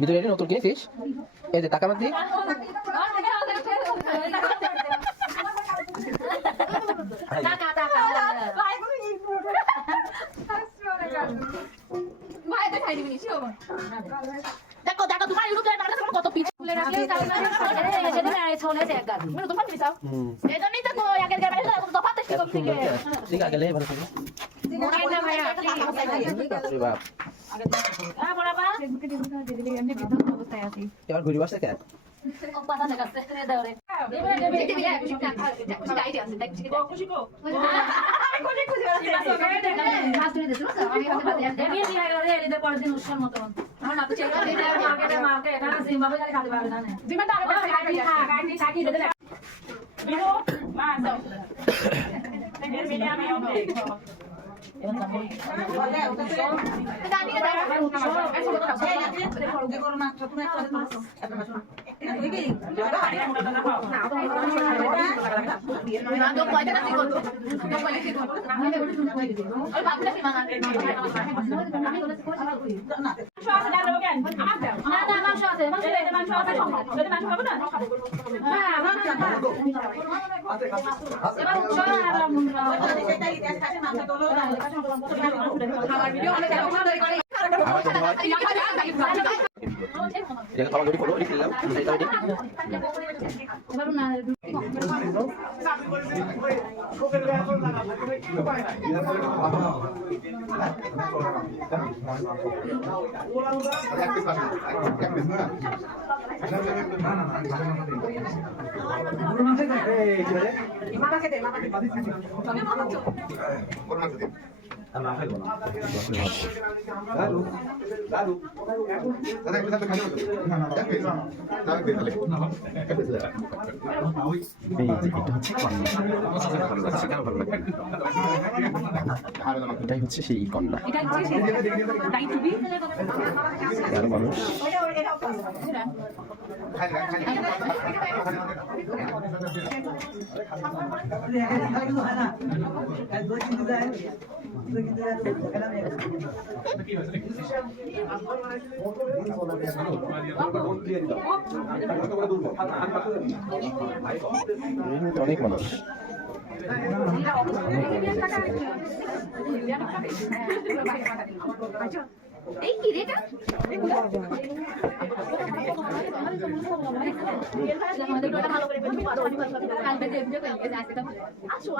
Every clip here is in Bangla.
ভিতরে এটা নতুন কিনেছিস? এই যে টাকা মার দিয়ে দেখো দেখো তোমার ইউটিউবে কত পিছ খুলে রাখলে সেদিন চলে যায় একবার মানে তোমার কি চাও এটা নেই তো আগের গাড়ি তো পাতে কি করতে গিয়ে ঠিক আছে ভালো করে মোড়াই না ভাই বাপ হ্যাঁ বড়াবা দিদি এমনি বিদ্যুৎ অবস্থায় আছি এবার ঘুরি বসে কেন ও পাতা দেখাচ্ছে রে দাওরে দেখতে বিয়া খুশি না খুশি গাইড আছে দেখ খুশি কো আমি খুশি খুশি মাছ ধরে দিছ না আমি হাতে পাতে দেখিয়ে দিয়ে রে এলিদে পরের দিন উৎসব মতন আমার না তো চেক করে দিতে মাকে এটা জিম্বাবুয়ে খালি খাতে পারবে না জিম্বাটা আরে গাইড থাকি দে বিনো মা দাও মিলে আমি ওকে আমার এটা খাওয়া গড়ি করো এটি খেলাম এটা এটি আমরা খাইব না লালু লালু দাদা একটু সাথে খাইব না না দেখবে দাদা দেখবে এই যে এটা হচ্ছে কন্যা ভালো লাগছে কেন ভালো লাগে এটাই হচ্ছে সেই কন্যা এটা হচ্ছে তাই তুমি আর মানুষ অনেক মানুষ এই কি রে এটা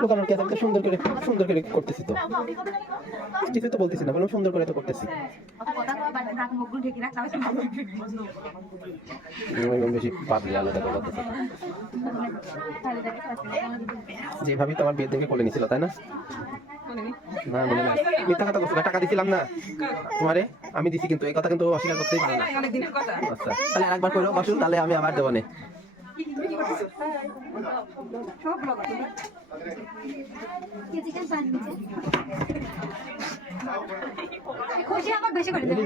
লোকানোর কে একটা সুন্দর করে করতেছি তো কিছু তো বলতেছি না বললাম সুন্দর করে তো করতেছি বেশি পাতলি আলাদা করতেছে যেভাবে তোমার বিয়ের দিকে কোলে নিছিল তাই না না মনে নাই মিথ্যা কথা বলছো টাকা দিছিলাম না তোমারে আমি দিছি কিন্তু এই কথা কিন্তু অস্বীকার করতেই পারি না আচ্ছা তাহলে আরেকবার করো বসুন তাহলে আমি আবার দেবো না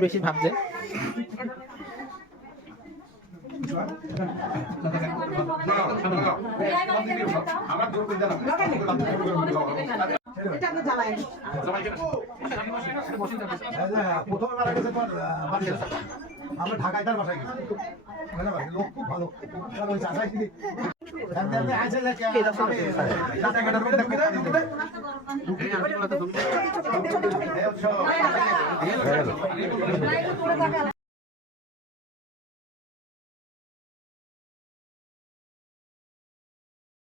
বেশি ভাবছে প্রথমে মারা গেছে আমরা ঢাকায় তার বাসায় গেছি লোক খুব ভালো